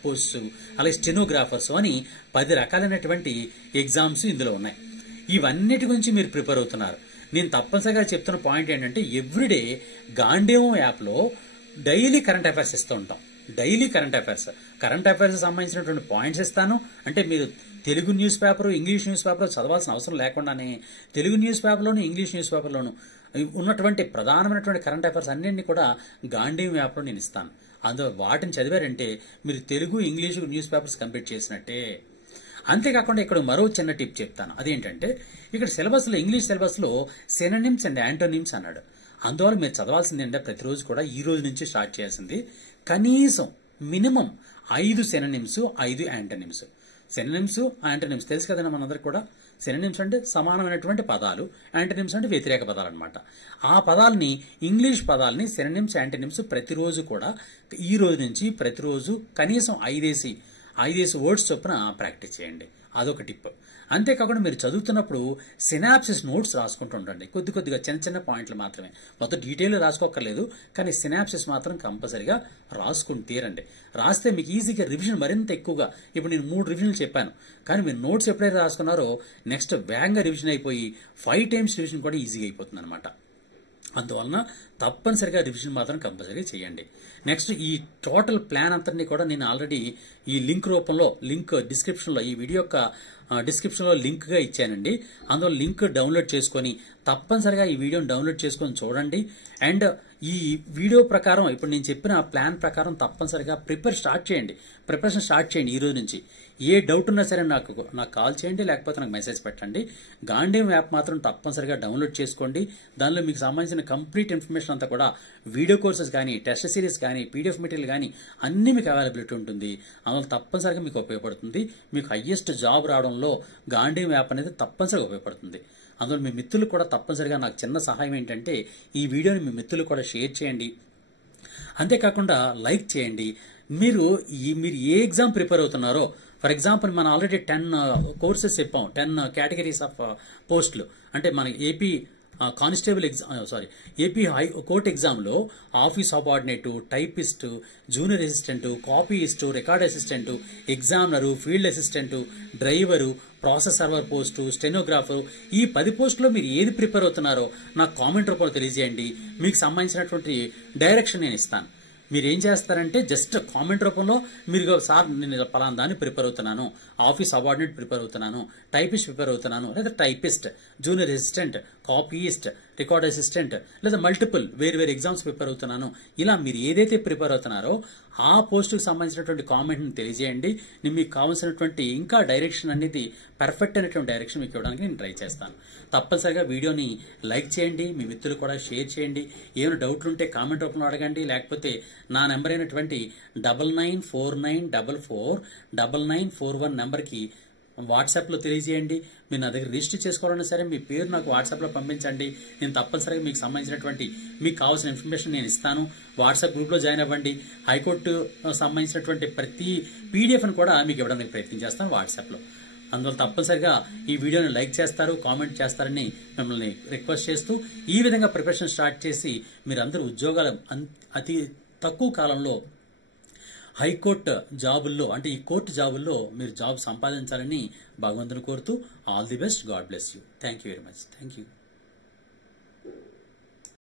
posts, అలాగే స్టెనోగ్రాఫర్స్ అని 10 రకాలైనటువంటి ఎగ్జామ్స్ ఇందులో ఉన్నాయి. ఇవన్నిటి గురించి మీరు ప్రిపేర్ అవుతున్నారు. నేను తప్పనిసరిగా చెప్తున్న పాయింట్ ఏంటంటే ఎవ్రీడే గాంధీవం యాప్లో డైలీ కరెంట్ అఫైర్స్ ఇస్తూ ఉంటాం. డైలీ కరెంట్ అఫైర్స్ సంబంధించినటువంటి పాయింట్స్ ఇస్తాను. అంటే మీరు Telugu news paper, English news paper చదవాల్సిన అవసరం లేకుండానే తెలుగు న్యూస్ పేపర్లోను, ఇంగ్లీష్ న్యూస్ పేపర్లోను ఉన్నటువంటి ప్రధానమైనటువంటి కరెంట్ అఫైర్స్ అన్నింటినీ కూడా గాంధీవం యాప్లో నేను ఇస్తాను. అందులో వాటిని చదివారంటే మీరు Telugu, English news papers complete చేసినట్టే. అంతేకాకుండా ఇక్కడ మరో చిన్న టిప్ చెప్తాను. అదేంటంటే ఇక్కడ సిలబస్లో, ఇంగ్లీష్ సిలబస్లో సినోనిమ్స్ అండ్ యాంటోనిమ్స్ అన్నాడు. అందువల్ల మీరు చదవాల్సింది ఏంటంటే ప్రతిరోజు కూడా ఈ రోజు నుంచి స్టార్ట్ చేయాల్సింది కనీసం minimum 5 synonyms, 5 antonyms. Synonyms, antonyms తెలుసు కదండి మనందరికి కూడా. సినోనిమ్స్ అంటే సమానమైనటువంటి పదాలు, యాంటోనిమ్స్ అంటే వ్యతిరేక పదాలు అనమాట. ఆ పదాలని, ఇంగ్లీష్ పదాలని సినోనిమ్స్, యాంటోనిమ్స్ ప్రతిరోజు కూడా ఈ రోజు నుంచి ప్రతిరోజు కనీసం 5 వర్డ్స్ చొప్పున ప్రాక్టీస్ చేయండి. అదొక టిప్. అంతేకాకుండా మీరు చదువుతున్నప్పుడు సినాప్సిస్ నోట్స్ రాసుకుంటూ ఉండండి. కొద్దిగా చిన్న చిన్న పాయింట్లు మాత్రమే, మొత్తం డీటెయిల్ రాసుకోక్కర్లేదు, కానీ సినాప్సిస్ మాత్రం కంపల్సరీగా రాసుకుని తీరండి. రాస్తే మీకు ఈజీగా రివిజన్ మరింత ఎక్కువగా. ఇప్పుడు నేను 3 రివిజన్లు చెప్పాను, కానీ మీరు నోట్స్ ఎప్పుడైతే రాసుకున్నారో నెక్స్ట్ వేగంగా రివిజన్ అయిపోయి 5 టైమ్స్ రివిజన్ కూడా ఈజీగా అయిపోతుంది అనమాట. అందువలన తప్పనిసరిగా రివిజన్ మాత్రం కంపల్సరీగా చేయండి. నెక్స్ట్ ఈ టోటల్ ప్లాన్ అంతటినీ కూడా నేను ఆల్రెడీ ఈ లింక్ రూపంలో, లింక్ డిస్క్రిప్షన్లో, ఈ వీడియో యొక్క డిస్క్రిప్షన్లో లింక్గా ఇచ్చానండి. అందులో లింక్ డౌన్లోడ్ చేసుకొని తప్పనిసరిగా ఈ వీడియోని డౌన్లోడ్ చేసుకొని చూడండి. అండ్ ఈ వీడియో ప్రకారం, ఇప్పుడు నేను చెప్పిన ప్లాన్ ప్రకారం తప్పనిసరిగా ప్రిపరేషన్ స్టార్ట్ చేయండి ఈ రోజు నుంచి. ఏ డౌట్ ఉన్నా సరే నాకు కాల్ చేయండి, లేకపోతే నాకు మెసేజ్ పెట్టండి. గాంధీవం యాప్ మాత్రం తప్పనిసరిగా డౌన్లోడ్ చేసుకోండి. దానిలో మీకు సంబంధించిన కంప్లీట్ ఇన్ఫర్మేషన్ అంతా కూడా, వీడియో కోర్సెస్ కానీ, టెస్ట్ సిరీస్ కానీ, పీడిఎఫ్ మెటీరియల్ కానీ అన్ని మీకు అవైలబిలిటీ ఉంటుంది. అందులో తప్పనిసరిగా మీకు ఉపయోగపడుతుంది. మీకు హయ్యెస్ట్ జాబ్ రావడంలో గాంధీవం యాప్ అనేది తప్పనిసరిగా ఉపయోగపడుతుంది. అందులో మీ మిత్రులు కూడా తప్పనిసరిగా నాకు చిన్న సహాయం ఏంటంటే ఈ వీడియోని మీ మిత్రులు కూడా షేర్ చేయండి. అంతేకాకుండా లైక్ చేయండి. మీరు ఏ ఎగ్జామ్ ప్రిపేర్ అవుతున్నారో, ఫర్ ఎగ్జాంపుల్ మనం ఆల్రెడీ 10 కోర్సెస్ చెప్పాం, 10 కేటగిరీస్ ఆఫ్ పోస్టులు. అంటే మన ఏపీ కానిస్టేబుల్ ఏపీ కోర్ట్ ఎగ్జామ్లో office subordinate, typist, junior assistant, copyist, record assistant, examiner, field assistant, driver, process server post, stenographer, ఈ 10 పోస్టులో మీరు ఏది ప్రిపేర్ అవుతున్నారో నాకు కామెంట్ రూపంలో తెలియజేయండి. మీకు సంబంధించినటువంటి డైరెక్షన్ నేను ఇస్తాను. మీరు ఏం చేస్తారంటే జస్ట్ కామెంట్ రూపంలో మీరు, సార్ నేను పలానా దాన్ని ప్రిపేర్ అవుతున్నాను, ఆఫీస్ సబార్డినేట్ ప్రిపేర్ అవుతున్నాను, టైపిస్ట్ ప్రిపేర్ అవుతున్నాను, లేదా typist, junior assistant, copyist, record assistant, లేదా మల్టిపుల్ వేరు ఎగ్జామ్స్ ప్రిపేర్ అవుతున్నాను, ఇలా మీరు ఏదైతే ప్రిపేర్ అవుతున్నారో ఆ పోస్టుకు సంబంధించినటువంటి కామెంట్ని తెలియజేయండి. నేను మీకు కావాల్సినటువంటి ఇంకా డైరెక్షన్ అనేది, పర్ఫెక్ట్ అయినటువంటి డైరెక్షన్ మీకు ఇవ్వడానికి నేను ట్రై చేస్తాను. తప్పనిసరిగా వీడియోని లైక్ చేయండి, మీ మిత్రులు కూడా షేర్ చేయండి. ఏమైనా డౌట్లు ఉంటే కామెంట్ రూపంలో అడగండి, లేకపోతే నా నెంబర్ అయినటువంటి 9949449941 నెంబర్కి వాట్సాప్లో తెలియజేయండి. మీరు నా దగ్గర రిజిస్టర్ చేసుకోవాలన్నా సరే మీ పేరు నాకు వాట్సాప్లో పంపించండి. నేను తప్పనిసరిగా మీకు సంబంధించినటువంటి, మీకు కావాల్సిన ఇన్ఫర్మేషన్ నేను ఇస్తాను. వాట్సాప్ గ్రూప్లో జాయిన్ అవ్వండి. హైకోర్టు సంబంధించినటువంటి ప్రతి పీడిఎఫ్ని కూడా మీకు ఇవ్వడానికి ప్రయత్నం చేస్తాను వాట్సాప్లో. అందువల్ల తప్పనిసరిగా ఈ వీడియోని లైక్ చేస్తారు, కామెంట్ చేస్తారని మిమ్మల్ని రిక్వెస్ట్ చేస్తూ, ఈ విధంగా ప్రిపరేషన్ స్టార్ట్ చేసి మీరందరూ ఉద్యోగాలు అతి తక్కువ కాలంలో హైకోర్టు జాబుల్లో, అంటే ఈ కోర్టు జాబుల్లో మీరు జాబ్ సంపాదించాలని భగవంతుని కోరుతూ all the best. God bless you. Thank you very much. Thank you.